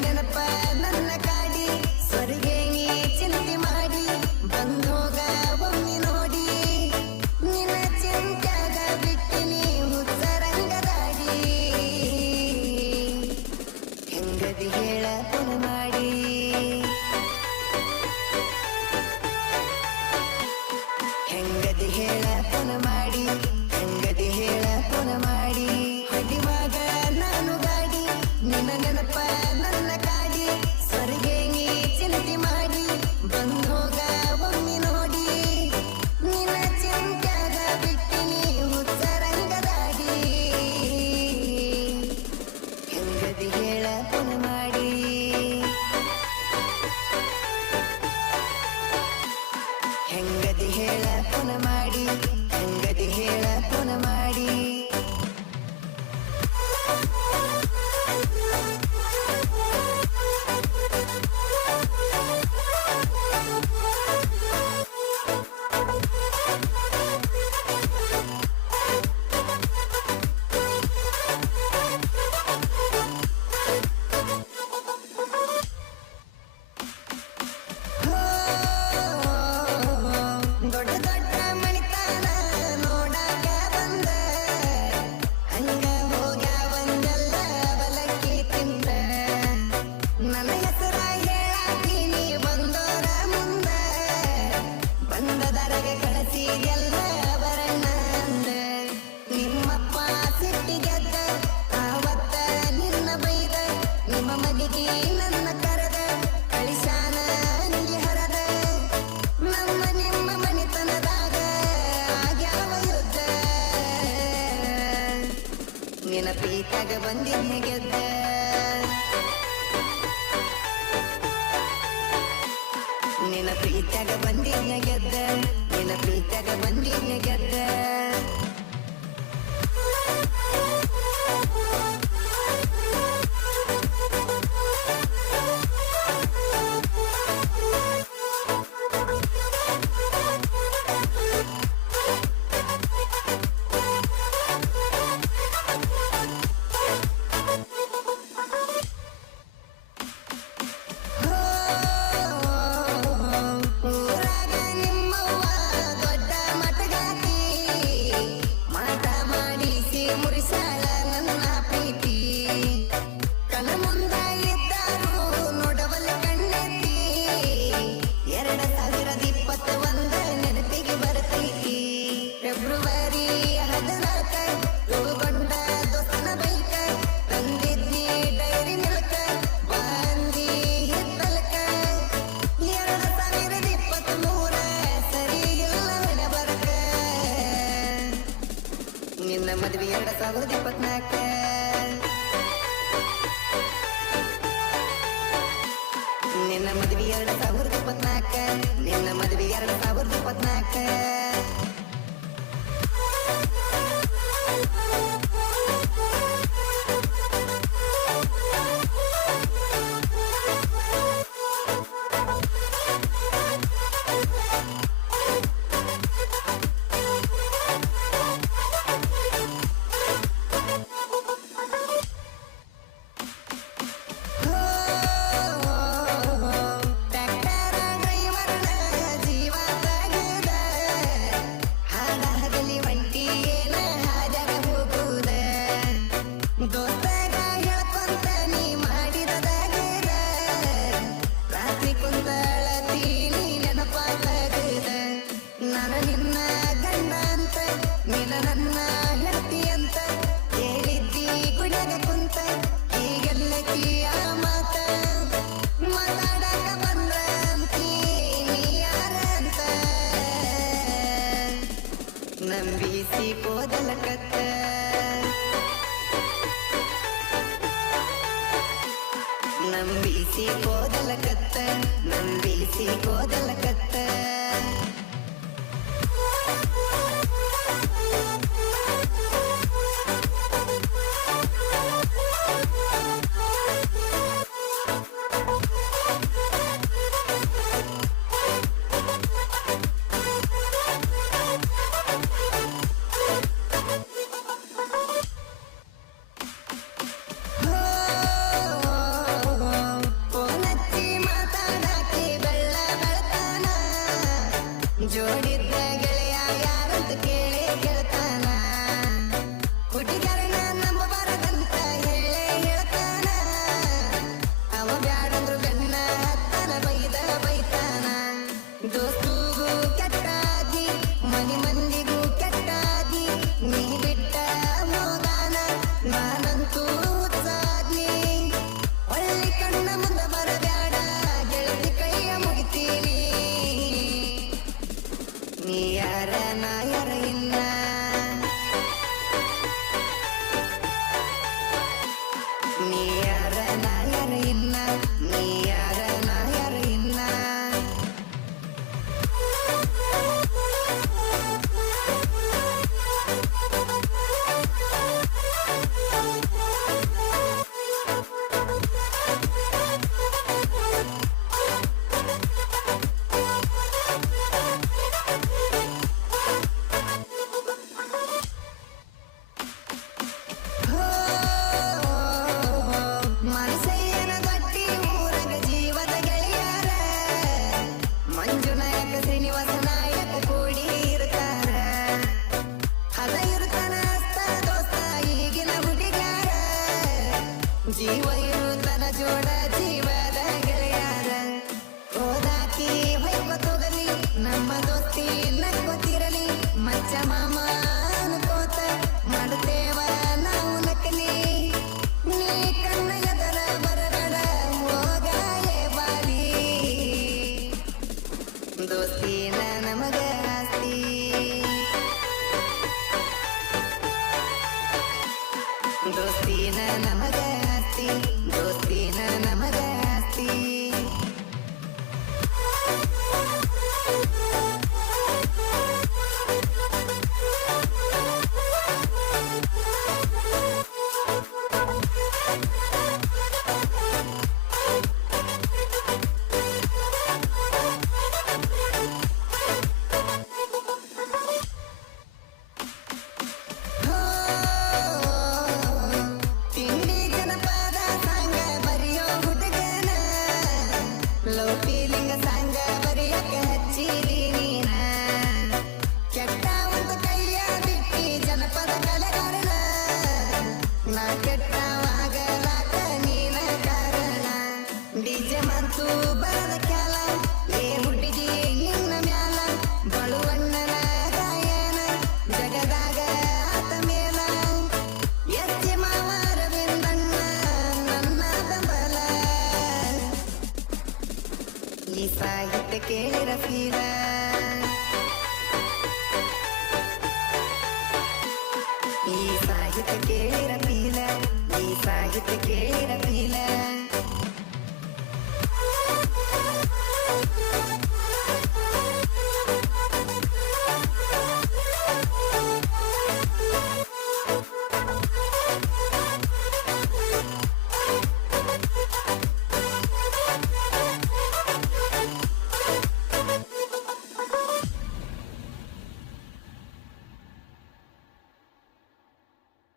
ನೆನಪ ನನ್ನ ಕಾಡಿ ಸ್ವರ್ಗೆ ನೀ ಚಿಂತೆ ಮಾಡಿ ಬಂದೋಗ ಒಮ್ಮೆ ನೋಡಿ ನಿನ್ನ ಚಿಂತ್ಯಾಗ ಬಿಟ್ಟಿನಿ ಹುಚ್ಚರಂಗದಾಡಿ ಹೆಂಗದಿ ಹೇಳ ಪುನ ಮಾಡಿ ಹೆಂಗದಿ ಹೇಳ ಪುನ ಮಾಡಿ ಹೆಂಗದಿ ಹೇಳ ಪುನ ಮಾಡಿ ಹಡಿವಾಗ ನಾನು ಗಾಡಿ ನಿನ್ನ ನೆನಪ ನನ್ನ ಕಾಡಿ ಸ್ವರ್ಗೆ ನೀ ಚಿಂತೆ ಮಾಡಿ ಬಂದೋಗ ಒಮ್ಮೆ ನೋಡಿ ನಿನ್ನ ಚಿಂತ್ಯಾಗ ಬಿಟ್ಟಿನಿ ಹುಚ್ಚರಂಗದಾಡಿ ಹೆಂಗದಿ ಹೇಳ ಪುನ ಮಾಡಿ ಹೆಂಗದಿ ಹೇಳ ಪುನ ಮಾಡಿ ಹೆಂಗದಿ ಹೇಳ ಪುನ ಮಾಡಿ ದೊಡ್ಡ ದೊಡ್ಡ ಮಣಿತನ ನೋಡಾಕ ಬಂದ ಹಂಗ ಹೋಗ್ಯಾವಂದೆಲ್ಲ ಬಲಕ್ಕಿ ತಿಂದ ನನ್ನ ಹೆಸರ ಹೇಳಾಕೀನಿ ಬಂದೋರ ಮುಂದ ಬಂದದರಗ ಕಳಿಸಿದೆಲ್ಲ ಬರಣ್ಣ ಅಂದ ನಿಮ್ಮಪ್ಪ ಸಿಟ್ಟಿಗೆದ್ದ ಆವತ್ತ ನಿನ್ನ ಬೈದ ನಿಮ್ಮ ಮಗಿಗೆ ನನ್ನ ಕರೆದ ಕಳಿಸಾನ ಅಂಗಿ ಹರದ ನಮ್ಮ ನಿಮ್ಮ ಮನೆತನದಾಗ ಆಗ್ಯಾವ ಯುದ್ಧ ನಿನ್ನ ಪ್ರೀತ್ಯಾಗ ಬಂದಿದ್ನೆ ಗೆದ್ದ ನಿನ್ನ ಪ್ರೀತ್ಯಾಗ ಬಂದಿದ್ನೆ ಗೆದ್ದ ನಿನ್ನ ಪ್ರೀತ್ಯಾಗ ಬಂದಿದ್ನೆ ಗೆದ್ದ ಊರಾಗ ನಿಮ್ಮವ್ವ ದೊಡ್ಡ ಮತಗಾತಿ ಮಾಟ ಮಾಡಿಸಿ ಮುರಿಸಾಳ ನನ್ನ ಪ್ರೀತಿ ಕಣ ಮುಂದ ಇದ್ದಾರು ನೋಡವಲ್ಲ ಕಣ್ಣೆತ್ತಿ 2021 ನೆನಪಿಗೆ ಬರ್ತೈತಿ ಫೆಬ್ರವರಿ 14 ರೂಗೊಂಡ ದೋಸ್ತನ ಬೈಕ ತಂದಿದ್ನಿ ಡೈರಿ ಮಿಲ್ಕ ಬಂದಿ ಹಿತ್ತಲ್ಕ 2023 ಸರಿ ಇಲ್ಲ ಹಣಬರಕ ನಿನ್ನ ಮದ್ವೆ 2024 ನಿನ್ನ ಮದ್ವೆ 2024 ನಿನ್ನ ಮದ್ವೆ 2024 ಟ್ರ್ಯಾಕ್ಟರ್ ಡ್ರೈವರ್ನ ಜೀವ ತೆಗೆದ ಜೋಡಿದ್ದ ಗೆಳೆಯ ಯಾರಂತ ಕೇಳಿ ಕೇಳ್ತಾನ ಹುಡುಗರನ್ನ ನಂಬಬಾರದಂತ ಹೇಳೇ ಹೇಳ್ತಾನ ಅವ ಬ್ಯಾಡಂದ್ರು ಬೆನ್ನ ಹತ್ತನ ಬೈತಾನ ದೋಸ್ತುಗೂ ಕೆಟ್ಟಾಗಿ ಮನಿ ಮಂದಿಗೂ ಕೆಟ್ಟಾಗಿ ನೀ ಬಿಟ್ಟ ಹೋಗಾನ ನಾನಂತೂ ಹುಚ್ಚಾಗಿ ಒಳ್ಳೆ ಕಣ್ಣ ಮುಂದೆ ಬರಬ್ಯಾಡ ಗೆಳತಿ ಕೈಯ ಮುಗಿತೀನಿ ನೀ ಯಾರ ನಾ ಯಾರ ಇಲ್ಲ ನೀ ಯಾರ ನಾ ಯಾರ ಇಲ್ಲ ನೀ ಯಾರ ನಾ ಯಾರ ಇಲ್ಲ ಮನಸಯ್ಯನ ಗಟ್ಟಿ ಊರಗ ಜೀವದ ಗೆಳೆಯಾರ ಮಂಜುನಾಯಕ ಶ್ರೀನಿವಾಸ ನಾಯಕ ಕೂಡಿ ಇರ್ತಾರ ಹದ ಇರುತ್ತಾನ ಅಸ್ತ ದೋಸ್ತ ಈಗಿನ ಹುಡುಗ್ಯಾರ ಜೀವ ಇರುತ್ತಾನ ಜೋಡ ಜೀವದ ಗೆಳೆಯಾರ ಹೋದಾಕಿ ಹೊಯ್ಕೊತೋಗಲಿ ನಮ್ಮ ದೋಸ್ತಿ ನಕ್ಕೋತಿರಲಿ ಮಚ್ಚ ಮಾಮ ಅನ್ಕೋತ ಮಾಡುತ್ತೇವ ನಾವು ನಕಲಿ ನೀ ಕಣ್ಣ ಎದರ ಬರಬೇಡ ಹೋಗಾಯೇ ಬಾರಿ ದೋಸ್ತಿನ ನಮಗ ಆಸ್ತಿ ದೋಸ್ತಿನ ನಮಗ ಆಸ್ತಿ ದೋಸ್ತಿನ ನಮಗ ಆಸ್ತಿ ತಿಂಡಿ ಜನಪದ ಸಾಂಗ ಬರೆಯೋ ಹುಡುಗನ ಲವ್ ಫೀಲಿಂಗ್ ಸಾಂಗ ಬರೆಯಕ್ಕೆ ಹಚ್ಚಿದಿ ನೀನ ಕೆಟ್ಟ ಒಂದು ಕೈಯ ಬಿಟ್ಟಿ ಜನಪದ ಕಲೆಗಾರನ ನಾ ಕೆಟ್ಟವಾಗಲಾಕ ನೀನ ಕಾರಣ ಡಿಜೆ ಮತ್ತು ಬರದ ಕ್ಯಾಲ ಏ ಹುಡುಗಿ ನಿನ್ನ ಮ್ಯಾಲ ಬಳುವಣ್ಣನ ಗಾಯನ ಜಗದಾಗ ಆತ ಮೇಲ ಎಚ್ಚಿ ಮಾವಾರ ಬಿಂದಣ್ಣ ನನ್ನ ಬೆಂಬಲ ಈ ಸಾಹಿತ್ಯ ಕೇಳಿರ ಫೀಲ ಈ ಸಾಹಿತ್ಯ ಕೇಳಿರ